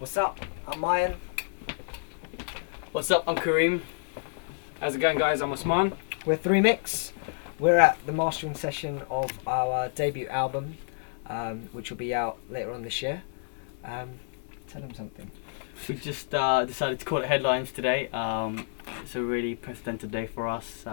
What's up? I'm Mayan. What's up? I'm Kareem. How's it going, guys? I'm Osman. We're 3Mix. We're at the mastering session of our debut album, which will be out later on this year. Tell them something. We just decided to call it Headlines today. It's a really precedented day for us.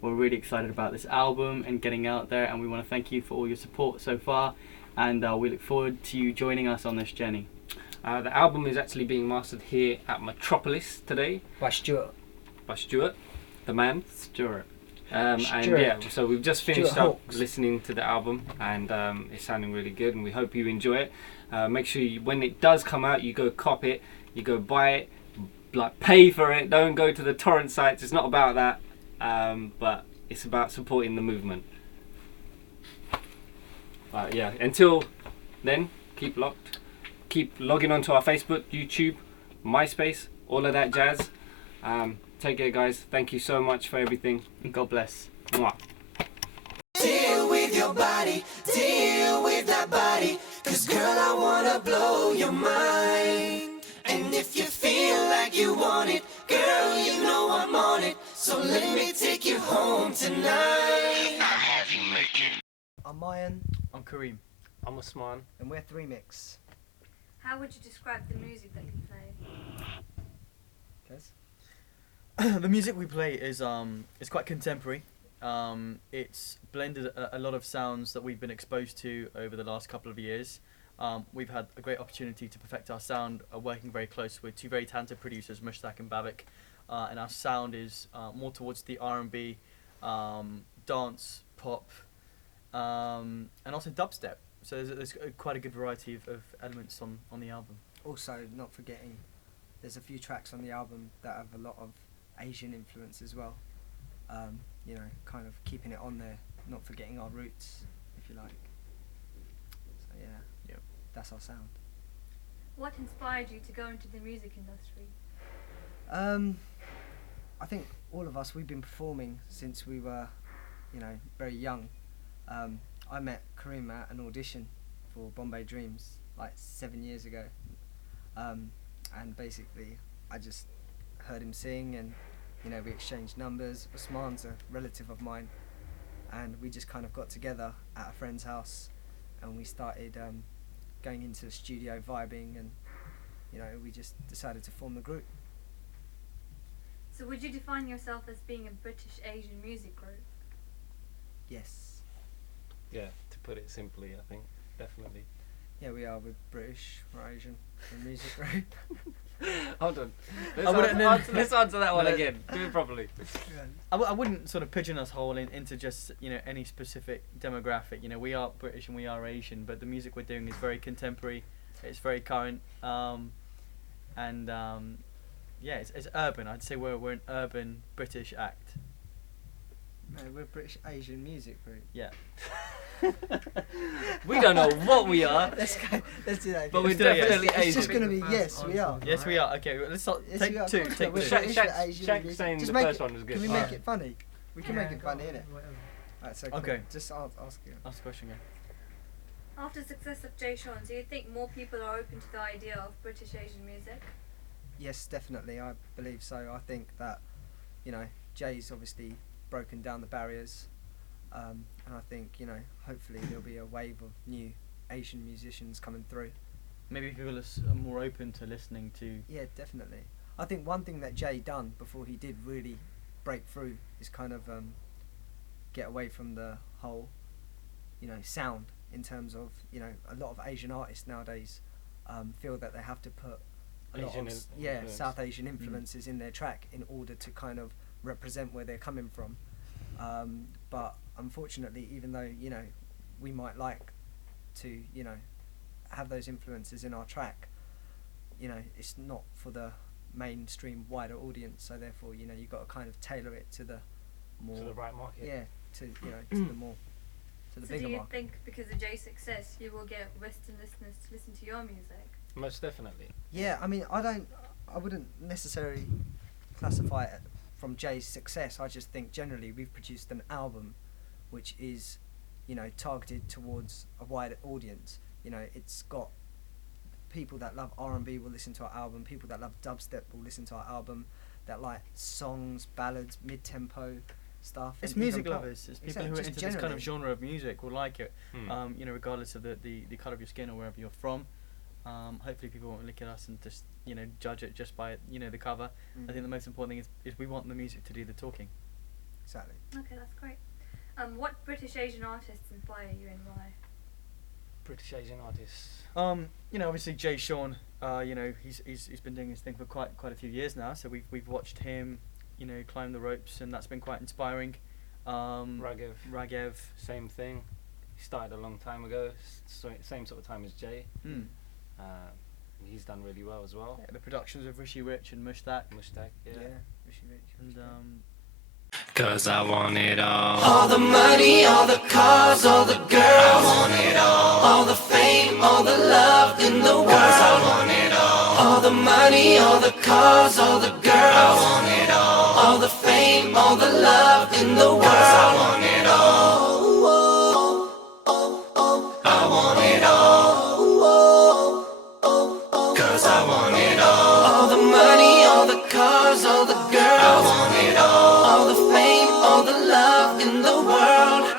We're really excited about this album and getting out there, and we want to thank you for all your support so far, and we look forward to you joining us on this journey. The album is actually being mastered here at Metropolis today By Stuart. by Stuart, the man. Stuart. And Stuart. yeah, so we've just finished Stuart up Hawkes. listening to the album, and it's sounding really good, and we hope you enjoy it. Make sure when it does come out, you go cop it, you go buy it, like pay for it. Don't go to the torrent sites. It's not about that, but it's about supporting the movement. But yeah, until then, keep locked. Keep logging onto our Facebook, YouTube, MySpace, all of that jazz. Take care, guys. Thank you so much for everything. And God bless. Mwah. Deal with your body, deal with that body. Cause girl, I wanna blow your mind. And if you feel like you want it, girl, you know I'm on it. So let me take you home tonight. I'm Mayan, I'm Kareem. I'm Osman. and we're 3Mix. How would you describe the music that you play? Kez? The music we play is quite contemporary. It's blended a lot of sounds that we've been exposed to over the last couple of years. We've had a great opportunity to perfect our sound, working very close with two very talented producers, Mushtaq and Babak, and our sound is more towards the R&B, dance, pop, and also dubstep. So there's quite a good variety of elements on the album. Also, not forgetting, there's a few tracks on the album that have a lot of Asian influence as well. You know, kind of keeping it on there, not forgetting our roots, if you like. So yeah, Yep. That's our sound. What inspired you to go into the music industry? I think all of us, we've been performing since we were, you know, very young. I met Kareem at an audition for Bombay Dreams like 7 years ago, and basically I just heard him sing, and you know, we exchanged numbers. Osman's a relative of mine, and we just kind of got together at a friend's house, and we started going into the studio, vibing, and you know, we just decided to form the group. So would you define yourself as being a British Asian music group? Yes. Yeah, to put it simply, I think definitely. Yeah, we are. We're British, we're Asian, we're a music group. Hold on. I wouldn't- Let's answer that one No. again. Do it properly. I wouldn't sort of pigeonhole into just any specific demographic. We are British and we are Asian, but the music we're doing is very contemporary. It's very current, and yeah, it's urban. I'd say we're an urban British act. No, we're British Asian music group. Yeah. We don't know what we are, Let's go. Let's do that. but again. we're Let's do it, yes. definitely It's Asian. just gonna be yes, we are. Yes, we are. Okay, let's start. Yes, Take we are. two. Of course Take not. We're two. British Shaq- Asian Shaq music. saying Just the make first it- one was good. Can we Alright. make it funny? We can make it funny, innit? Alright, so Okay. Just ask you. Ask the question again. After the success of Jay Sean, do you think more people are open to the idea of British Asian music? Yes, definitely. I believe so. I think that, you know, Jay's obviously broken down the barriers, and I think, you know, hopefully there'll be a wave of new Asian musicians coming through. Maybe people are more open to listening to. Yeah, definitely. I think one thing that Jay done before he did really break through is kind of get away from the whole, you know, sound, in terms of, you know, a lot of Asian artists nowadays feel that they have to put a lot Asian of influence. South Asian influences in their track in order to kind of represent where they're coming from. But unfortunately, even though, you know, we might like to, you know, have those influences in our track, you know, it's not for the mainstream wider audience, so therefore, you know, you've got to kind of tailor it to the more To the right market. yeah, to, you know, to the more, to the So bigger do you market. think because of Jay's success you will get Western listeners to listen to your music? Most definitely. Yeah, I mean, I wouldn't necessarily classify it from Jay's success. I just think generally we've produced an album which is, you know, targeted towards a wider audience. You know, it's got people that love R&B will listen to our album. People that love dubstep will listen to our album. That like songs, ballads, mid-tempo stuff. It's and even music pop. lovers. It's people Exactly, who are just into this kind generally. of genre of music will like it. Hmm. You know, regardless of the colour of your skin or wherever you're from. Hopefully people won't look at us and just, you know, judge it just by, you know, the cover. I think the most important thing is we want the music to do the talking. Exactly. Okay, that's great. What British Asian artists inspire you and why? British Asian artists. You know, obviously Jay Sean, you know, he's been doing his thing for quite a few years now. So we've watched him, you know, climb the ropes, and that's been quite inspiring. Ragev. Same thing. He started a long time ago. Same sort of time as Jay. Mm. He's done really well as well. Yeah, the productions of Rishi Rich and Mushtaq. Mushtaq, yeah. Rishi Rich. And Cause I want it all the money, all the cars, all the girls. I want it all the fame, all the love in the world. Cause I want it all the money, all the cars, all the girls. I want it all the fame, all the love in the world. Cause I want it all. I want it all. Cause I want it all the money, all the cars, all the girls. I want it all the fame, all the love in the world.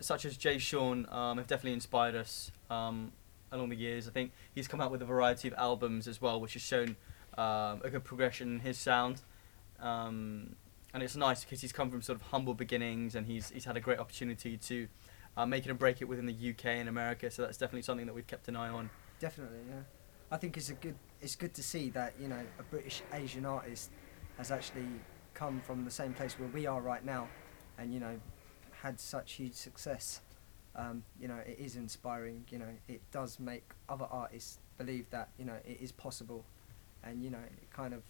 Such as Jay Sean have definitely inspired us along the years. I think he's come out with a variety of albums as well, which has shown a good progression in his sound. And it's nice because he's come from sort of humble beginnings, and he's had a great opportunity to make it and break it within the UK and America. So that's definitely something that we've kept an eye on. Definitely, yeah. I think it's good to see that, you know, a British Asian artist has actually come from the same place where we are right now, and, you know, had such huge success. You know, it is inspiring. You know, it does make other artists believe that, you know, it is possible, and, you know, it kind of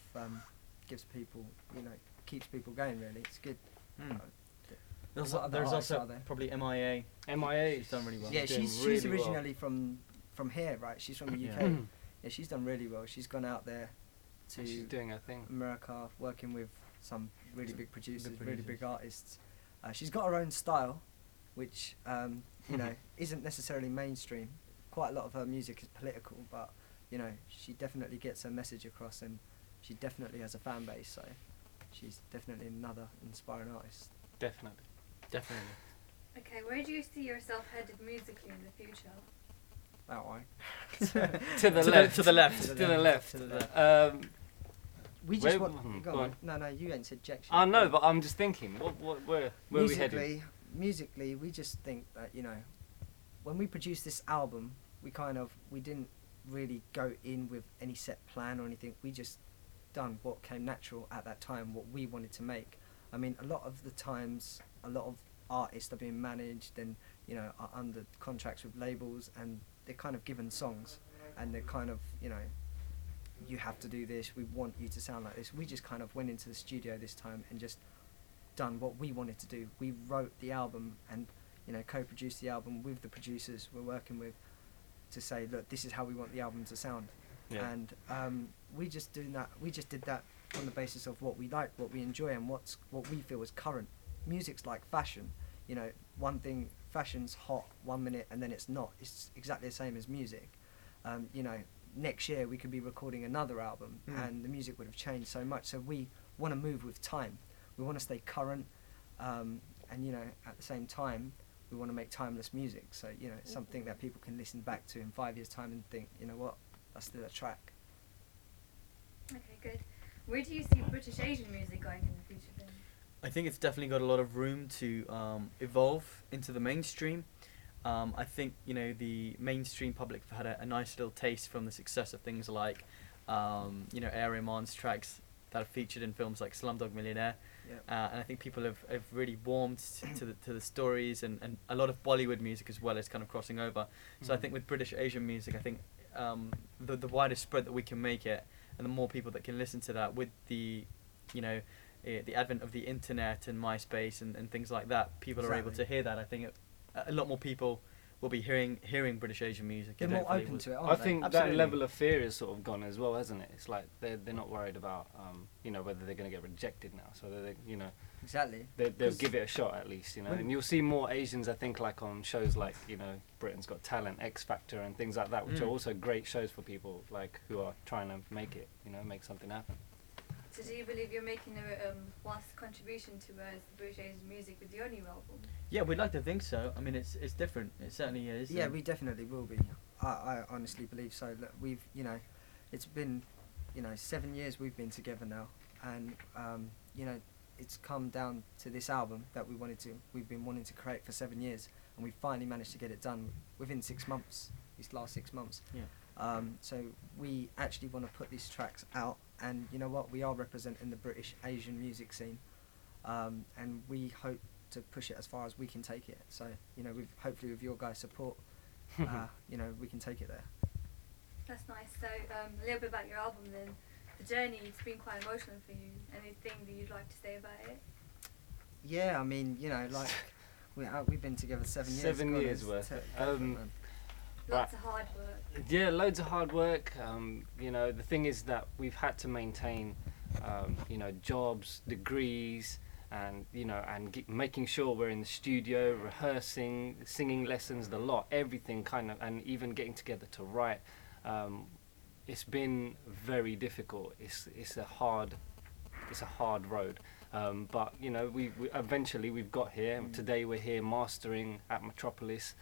gives people, you know, keeps people going. Really, it's good. What other There's artists also are there? probably MIA. MIA. She's done really well. Yeah, doing she's really well. originally from here, right? She's from the UK. Yeah. Yeah, she's done really well. She's gone out there to And she's doing her thing. America, working with some really big producers, really producers. big artists. She's got her own style, which you know isn't necessarily mainstream. Quite a lot of her music is political, but you know she definitely gets her message across, and she definitely has a fan base. So she's definitely another inspiring artist. Definitely. Definitely. Okay, where do you see yourself headed musically in the future? That way. To the To left. to the left. To the left. To the left. Where- We just want. mhm, Go go on. on. No, you ain't said Jack. I know, but I'm just thinking, where are we headed? Musically, we just think that, you know, when we produced this album, we didn't really go in with any set plan or anything. We just done what came natural at that time, what we wanted to make. I mean, a lot of the times, a lot of artists are being managed and, you know, are under contracts with labels, and they're kind of given songs, and they're kind of, you know, you have to do this, we want you to sound like this. We just kind of went into the studio this time and just done what we wanted to do. We wrote the album and, you know, co-produced the album with the producers we're working with to say, look, this is how we want the album to sound. Yeah. And we just did that on the basis of what we like, what we enjoy, and what we feel is current. Music's like fashion, you know, one thing, fashion's hot 1 minute and then it's not. It's exactly the same as music. You know, next year we could be recording another album and the music would have changed so much. So we want to move with time. We want to stay current, and, you know, at the same time we want to make timeless music. So, you know, something that people can listen back to in 5 years' time and think, you know what, that's still a track. Okay, good. Where do you see British Asian music going in the future then? I think it's definitely got a lot of room to evolve into the mainstream. I think, you know, the mainstream public have had a nice little taste from the success of things like, you know, Air Rahman's tracks that are featured in films like Slumdog Millionaire. Yep. And I think people have really warmed to the stories, and a lot of Bollywood music as well is kind of crossing over. So I think with British Asian music, I think the wider spread that we can make it, and the more people that can listen to that with the, you know, the advent of the internet and MySpace and things like that, people are able to Exactly. hear that. I think a lot more people will be hearing British Asian music. They're and more hopefully open will- to it, I aren't they? think Absolutely. that level of fear is sort of gone as well, hasn't it? It's like they're not worried about whether they're going to get rejected now. So Exactly. they'll 'Cause- give it a shot at least, When- And you'll see more Asians, I think, like on shows like Britain's Got Talent, X Factor, and things like that, which are also great shows for people like who are trying to make it, make something happen. So do you believe you're making a vast contribution towards the British Asian music with your new album? Yeah, we'd like to think so. I mean, it's different. It certainly is. Yeah, and- we definitely will be. I honestly believe so. Look, we've, it's been, 7 years we've been together now, and it's come down to this album that we've been wanting to create for 7 years, and we finally managed to get it done within 6 months. These last 6 months. Yeah. So we actually want to put these tracks out, and you know what? We are representing the British Asian music scene, and we hope to push it as far as we can take it. So hopefully with your guys' support, we can take it there. That's nice. So a little bit about your album then. The journey, it's been quite emotional for you. Anything that you'd like to say about it? Yeah, I mean, we've been together 7 years. 7 God, years it's worth. terrible, man. Lots of hard work. Yeah, loads of hard work. The thing is that we've had to maintain, jobs, degrees, and making sure we're in the studio, rehearsing, singing lessons, the lot, everything and even getting together to write. It's been very difficult. It's a hard road. But we eventually we've got here. Today we're here mastering at Metropolis.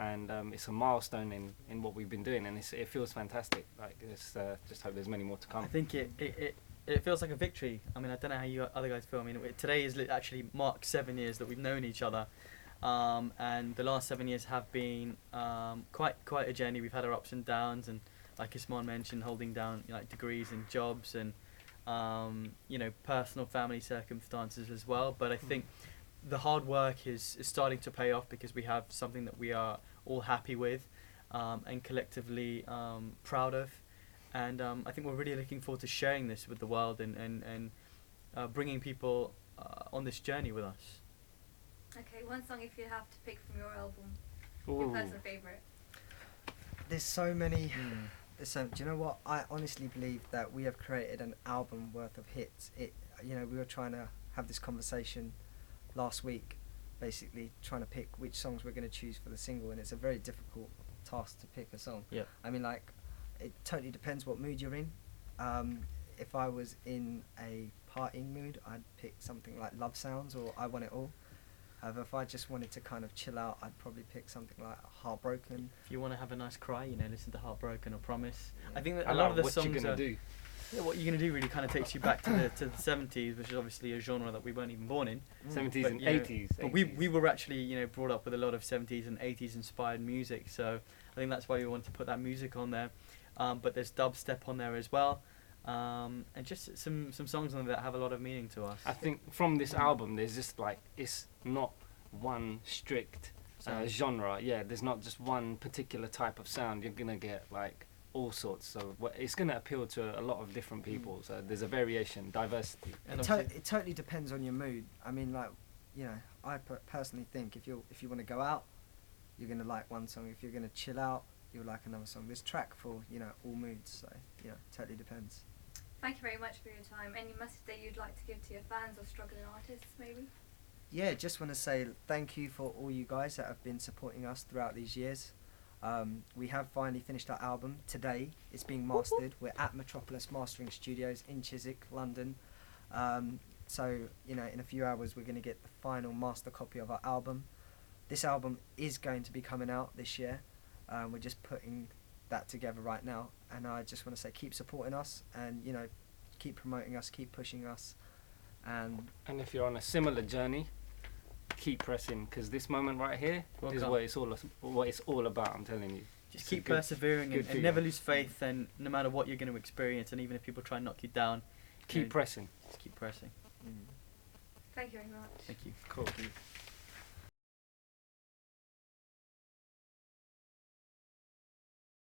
And it's a milestone in what we've been doing, and it feels fantastic. Like just hope there's many more to come. I think it feels like a victory. I mean, I don't know how you other guys feel. I mean, today is actually marks 7 years that we've known each other, and the last 7 years have been quite a journey. We've had our ups and downs, and like Isman mentioned, holding down degrees and jobs, and personal family circumstances as well. But I think the hard work is starting to pay off, because we have something that we are all happy with, and collectively proud of, and I think we're really looking forward to sharing this with the world, and bringing people on this journey with us. Okay, one song if you have to pick from your album. Ooh. Your personal favourite. There's so many. Do you know what? I honestly believe that we have created an album worth of hits. We were trying to have this conversation last week, basically trying to pick which songs we're going to choose for the single, and it's a very difficult task to pick a song. Yeah. I mean, it totally depends what mood you're in. If I was in a partying mood, I'd pick something like Love Sounds or I Want It All. However, if I just wanted to kind of chill out, I'd probably pick something like Heartbroken. If you want to have a nice cry, listen to Heartbroken or Promise. Yeah. I think that I a lot like of the What songs You Gonna are. Do. Yeah, What You're Gonna Do really kind of takes you back to the 70s, which is obviously a genre that we weren't even born in. 70s But, and you know, 80s. But we were actually brought up with a lot of 70s and 80s inspired music, so I think that's why we wanted to put that music on there. But there's dubstep on there as well, and just some songs on there that have a lot of meaning to us. I think from this album, there's just it's not one strict Sound. genre. Yeah, there's not just one particular type of sound. You're gonna get all sorts. So it's gonna appeal to a lot of different people. So there's a variation, diversity. And It totally depends on your mood. I mean, I personally think if you want to go out, you're gonna like one song. If you're gonna chill out, you'll like another song. There's track for all moods. So totally depends. Thank you very much for your time. Any message that you'd like to give to your fans or struggling artists, maybe? Yeah, just want to say thank you for all you guys that have been supporting us throughout these years. We have finally finished our album today. It's being mastered. We're at Metropolis Mastering Studios in Chiswick, London. So in a few hours we're going to get the final master copy of our album. This album is going to be coming out this year. We're just putting that together right now, and I just want to say keep supporting us, and keep promoting us, keep pushing us, and And if you're on a similar journey, keep pressing, because this moment right here Will is come. what it's all about. I'm telling you. just It's a keep good- persevering good and feeling. never lose faith, and no matter what you're going to experience, and even if people try and knock you down, Keep pressing. just keep pressing. Thank you very much. Thank you. Cool.